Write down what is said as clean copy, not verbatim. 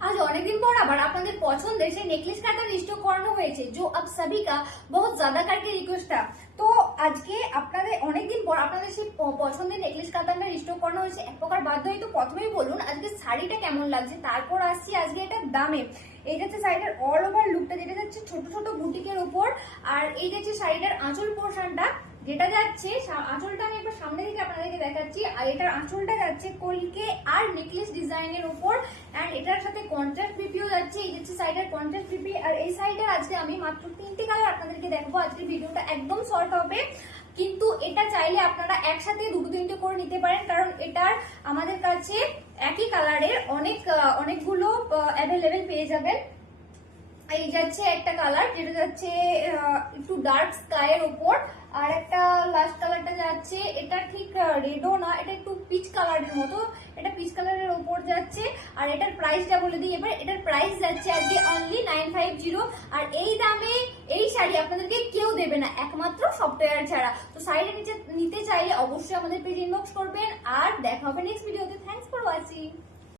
आज अनेक दिन पर আবার আপনাদের পছন্দের সেই নেকলেস কাটার স্টক করানো হয়েছে जो अब सभी का बहुत ज्यादा करके रिक्वेस्ट था। তো আজকে আপনাদের অনেকদিন পর আপনাদের সেই পছন্দের নেকলেস কাটারটা স্টক করানো হয়েছে। এক প্রকার বাধ্য হয়ে তো প্রথমেই বলুন আজকে শাড়িটা কেমন লাগছে, তারপর আসছি আজকে এটা দামে। এই যাচ্ছে শাড়িটার অল ওভার লুকটা, যেটা যাচ্ছে ছোট ছোট বুটিকের উপর। আর এই যাচ্ছে শাড়িটার আঁচল পোর্শনটা, যেটা যাচ্ছে আঁচলটা আমি একবার সামনে থেকে আপনাদেরকে দেখাচ্ছি। আর এটার আঁচলটা যাচ্ছে কলকে আর নেকলেস ডিজাইনের উপর, এন্ড এটার সাথে কন্ট্রাস্ট পিপিও যাচ্ছে। এই যাচ্ছে সাইডের কন্ট্রাস্ট পিপি। আর এই সাইডের আজকে আমি মাত্র 3টে কালার আপনাদেরকে দেখাবো। আজকে ভিডিওটা একদম শর্ট হবে, কিন্তু এটা চাইলে আপনারা একসাথে দুটো তিনটে করে নিতে পারেন, কারণ এটার আমাদের কাছে একই কালারের অনেকগুলো অ্যাভেলেবেল পেয়ে যাবেন। এই যাচ্ছে একটা কালার, যেটা যাচ্ছে একটু ডার্ক স্কাইয়ের উপর, আর একটা লাস্ট কালারটা যাচ্ছে এটা ঠিক রেডও না, এটা একটু পিচ কালারের মতো, এটা পিচ কালারের উপর যাচ্ছে। আর এটার প্রাইসটা বলে দিই এবার। এটার প্রাইস যাচ্ছে আজকে অনলি 950। আর এই দামে এই শাড়ি আপনাদেরকে কেউ দেবে না, একমাত্র সফটওয়্যার ছাড়া। তো শাড়িটা নিতে চাইলে অবশ্যই আমাদের পেজ ইনবক্স করবেন। আর দেখা হবে নেক্সট ভিডিওতে। Thanks for watching.